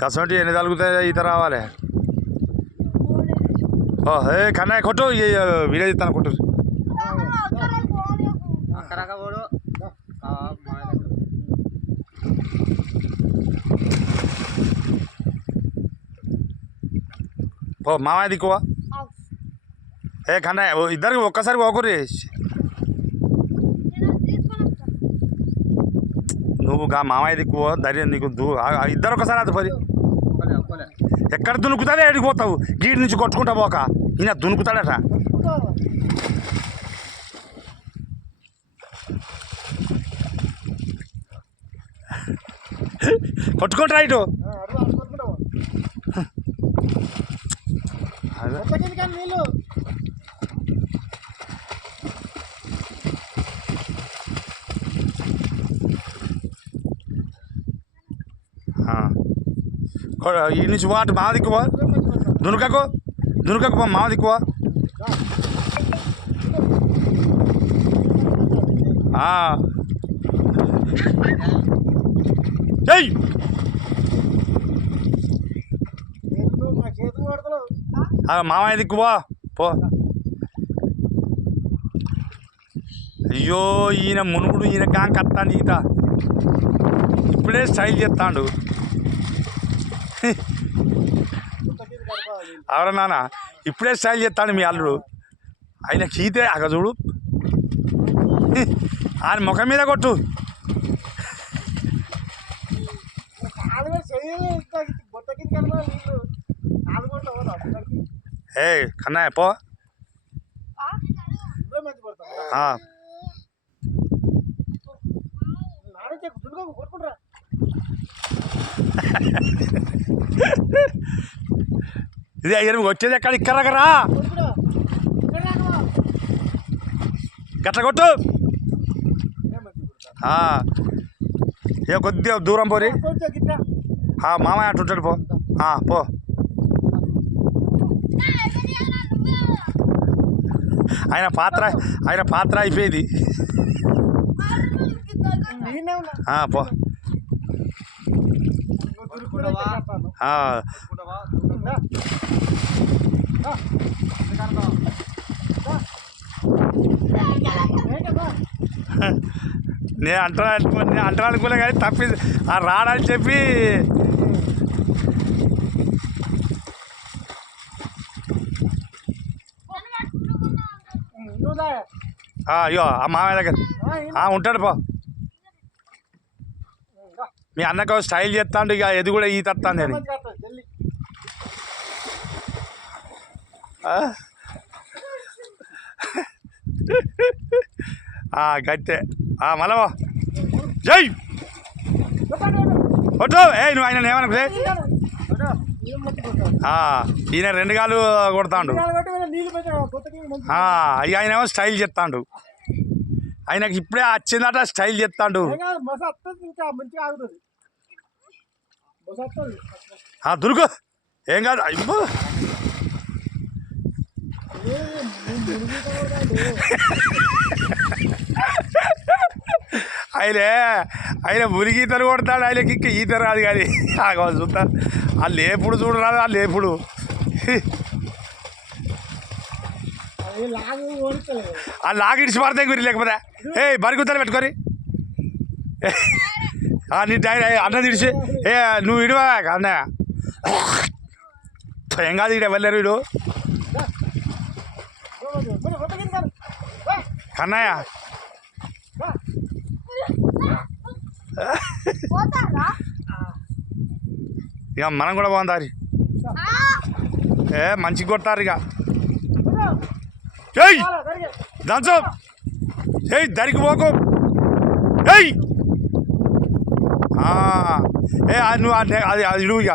కసంటి ఎన్ని తలుగుతాయి ఈత రావాలి. ఏ కన్నయ్య కొట్టు వీడియో ఇస్తాను కొట్టు. ఓ మామయ్య దిక్కువా. ఏ కన్నయ్య ఇద్దరికి ఒక్కసారి పోకుర్రి. నువ్వు గా మామయ్య దిక్కువో ధైర్యం నీకు ఇద్దరు ఒకసారి అది పది. ఎక్కడ దునుకుతాడే ఎడికి పోతావు. గీడి నుంచి కొట్టుకుంటా పోక ఈయన దునుకుతాడట. కొట్టుకుంటా ఇటు. ఈ నుంచి వాటి మావ దిక్కువా. దునుకకు దునుకకు మావ దిక్కువా. చెయ్యి మామయ్య దిక్కువా పో. అయ్యో ఈయన మునుగుడు ఈయన కాంక వస్తాను ఈత ఇప్పుడే స్టైల్ చేస్తాడు. అవరా నాన్న ఇప్పుడే స్టైల్ చేస్తాడు మీ అల్లుడు. ఆయన ఈతే అక్కడ చూడు. ఆయన ముఖం మీద కొట్టు. ఏ కన్నయ్య పో. ఇది అయ్యారు వచ్చేది ఎక్కడ ఇక్కడరా గట్ల కొట్టు. ఏ కొద్దిగా దూరం పోరి. మామయ్య అటు ఉంటాడు పో. పో ఆయన పాత్ర అయిపోయేది. పో నేను అంటానుకున్నా కానీ తప్పి రాడని చెప్పి అయ్యో ఆ మామయ్య దగ్గర ఉంటాడు పో. మీ అన్నకు స్టైల్ చేస్తాడు ఇక ఎది కూడా ఈత వస్తుంది అని. గట్టే మళ్ళా జై కొట్టు. నువ్వు ఆయన ఏమనుకులే. ఈయన 2 గాలు కొడతాడు. ఆయన ఏమో స్టైల్ చేస్తాడు. ఆయనకి ఇప్పుడే వచ్చిందట స్టైల్ చేస్తాడు. దుర్గు ఏం కాదు. అయ్యో ఆయన మురిగి ఈతలు కొడతాడు. ఆయనకి ఇంకా ఈత రాదు కానీ చూస్తారు. ఆ లేపుడు చూడరాదు. ఆ లేపుడు ఆ లాగి ఇడిచి పడతాయి గురి. లేకపోతే బరుగుతాను పెట్టుకొని నీ అన్న ఇడిచి నువ్వు ఇడివా అన్నయ్య. ఏం కాదు ఇడ వెళ్ళారు వీడు అన్నయ్య. ఇక మనం కూడా బాగుందారి. మంచిగా కొట్టారు ఇక. ఏయ్ దంచం దరికి పోకు. ఏయ్ నువ్వు అది ఇడువు ఇక.